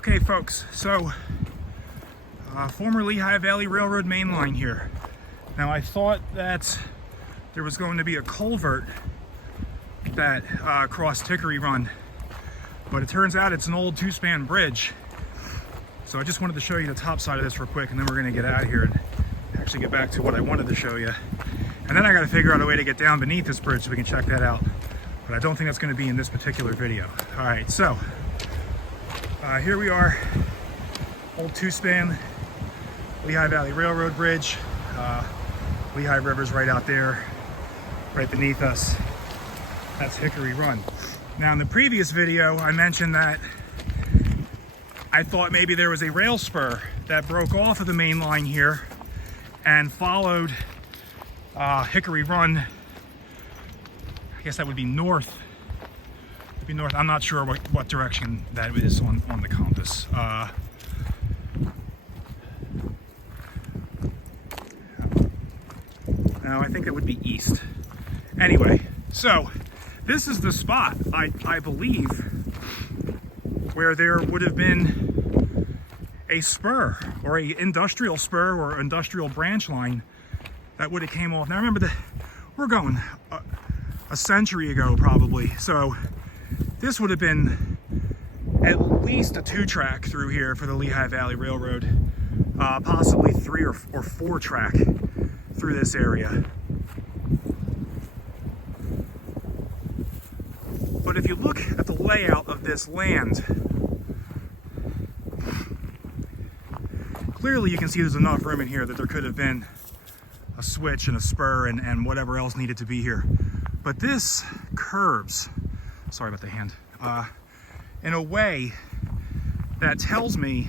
Okay folks, so former Lehigh Valley Railroad main line here. Now I thought that there was going to be a culvert that crossed Hickory Run, but it turns out it's an old two-span bridge. So I just wanted to show you the top side of this real quick, and then we're gonna get out of here and actually get back to what I wanted to show you. And then I gotta figure out a way to get down beneath this bridge so we can check that out. But I don't think that's gonna be in this particular video. All right, so here we are, old two-span Lehigh Valley Railroad bridge. Lehigh River's right out there, right beneath us. That's Hickory Run. Now in the previous video, I mentioned that I thought maybe there was a rail spur that broke off of the main line here and followed Hickory Run. I guess that would be north. It'd be north. I'm not sure what direction that is on the compass. No, I think it would be east. Anyway, so this is the spot, I believe, where there would have been a spur or a industrial spur or industrial branch line that would have came off. Now remember, we're going a century ago probably, so this would have been at least a 2-track through here for the Lehigh Valley Railroad, possibly 3 or 4-track through this area. But if you look at the layout of this land, clearly you can see there's enough room in here that there could have been a switch and a spur and whatever else needed to be here. But this curves, sorry about the hand, in a way that tells me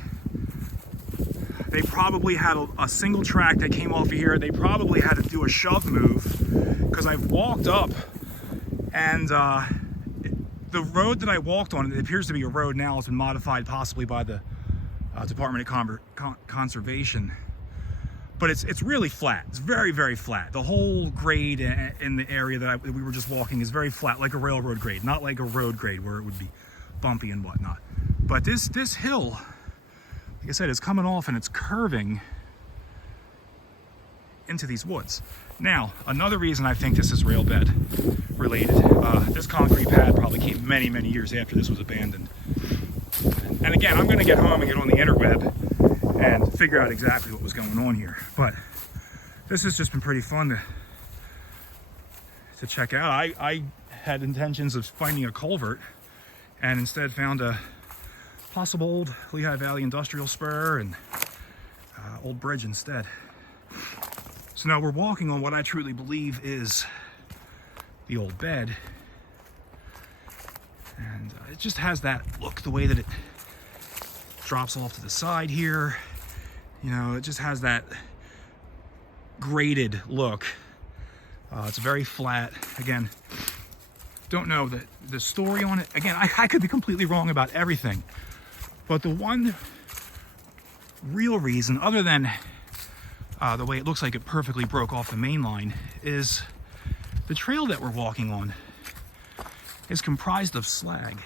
they probably had a single track that came off of here. They probably had to do a shove move, because I've walked up and the road that I walked on, it appears to be a road now. It's been modified possibly by the Department of Conservation, but it's really flat. It's very, very flat. The whole grade in the area that we were just walking is very flat, like a railroad grade, not like a road grade where it would be bumpy and whatnot. But this hill, like I said, is coming off and it's curving into these woods. Now, another reason I think this is rail bed related, this concrete pad probably came many, many years after this was abandoned. And again, I'm gonna get home and get on the interweb and figure out exactly what was going on here. But this has just been pretty fun to check out. I had intentions of finding a culvert and instead found a possible old Lehigh Valley industrial spur and old bridge instead. So now we're walking on what I truly believe is the old bed. And it just has that look, the way that it drops off to the side here. You know, it just has that graded look. It's very flat. Again, don't know the story on it. Again, I could be completely wrong about everything. But the one real reason, other than the way it looks like it perfectly broke off the main line, is the trail that we're walking on is comprised of slag.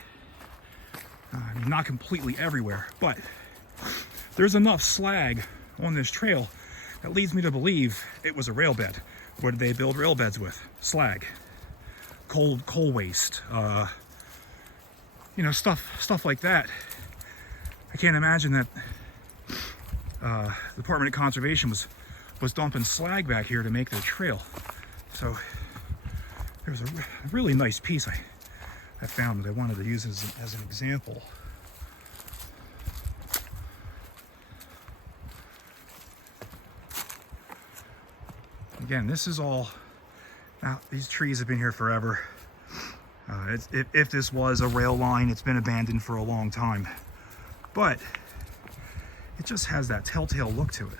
I mean, not completely everywhere, but there's enough slag on this trail that leads me to believe it was a rail bed. What did they build rail beds with? Slag, coal waste, you know, stuff like that. I can't imagine that the Department of Conservation was dumping slag back here to make their trail. So there's a really nice piece I found that I wanted to use as an example. Again, this is all, now these trees have been here forever. If this was a rail line, it's been abandoned for a long time. But it just has that telltale look to it,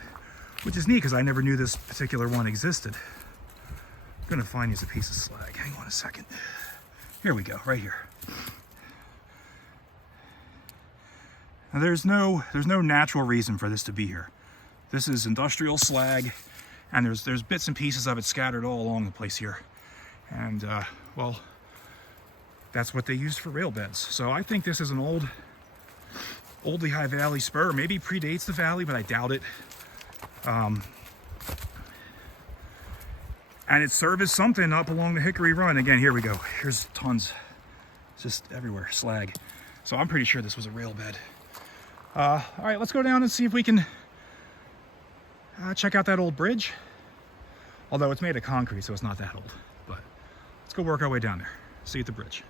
which is neat because I never knew this particular one existed. I'm gonna find you a piece of slag. Hang on a second. Here we go, right here. Now there's no natural reason for this to be here. This is industrial slag, and there's bits and pieces of it scattered all along the place here. And well, that's what they used for rail beds. So I think this is an old old Lehigh Valley spur. Maybe predates the valley, but I doubt it. And it served as something up along the Hickory Run. Again, here we go. Here's tons. It's just everywhere, slag. So I'm pretty sure this was a rail bed. All right, let's go down and see if we can check out that old bridge. Although it's made of concrete, so it's not that old. But let's go work our way down there. See you at the bridge.